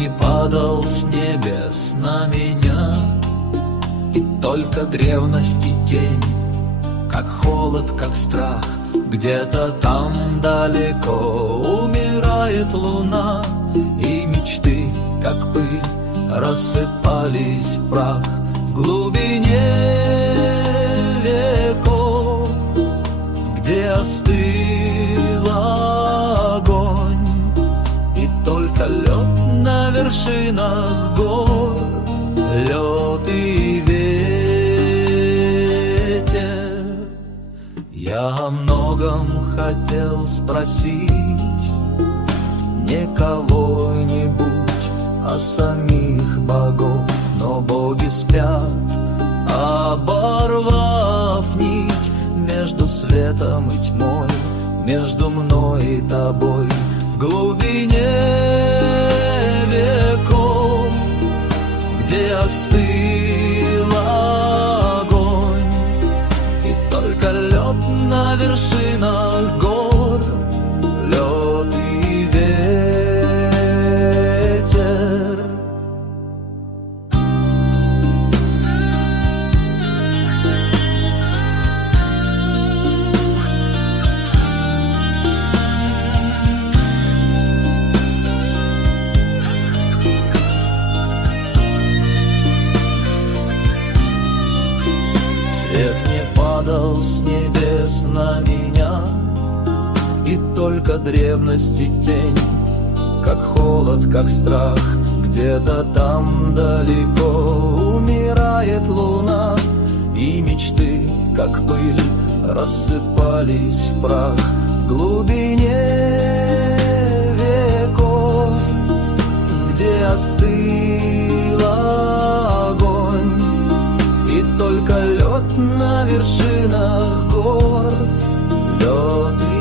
не падал с небес на меня, и только древность и тень, как холод, как страх. Где-то там далеко умирает луна, и мечты, как пыль, рассыпались в прах в глубине веков, где остыл огонь, и только лед на вершинах гор, лед и ветер. Я о многом хотел спросить, не кого-нибудь, а самих богов, но боги спят, оборвав нить между светом и тьмой, между мной и тобой. В глубине веков, где остыл огонь, и только лед на вершинах гор, лед и ветер. Свет не падал с небес на меня, и только древность и тень, как холод, как страх. Где-то там далеко умирает луна, и мечты, как пыль, рассыпались в прах в глубине веков, где остыл огонь, и только лед на вершинах гор, лед и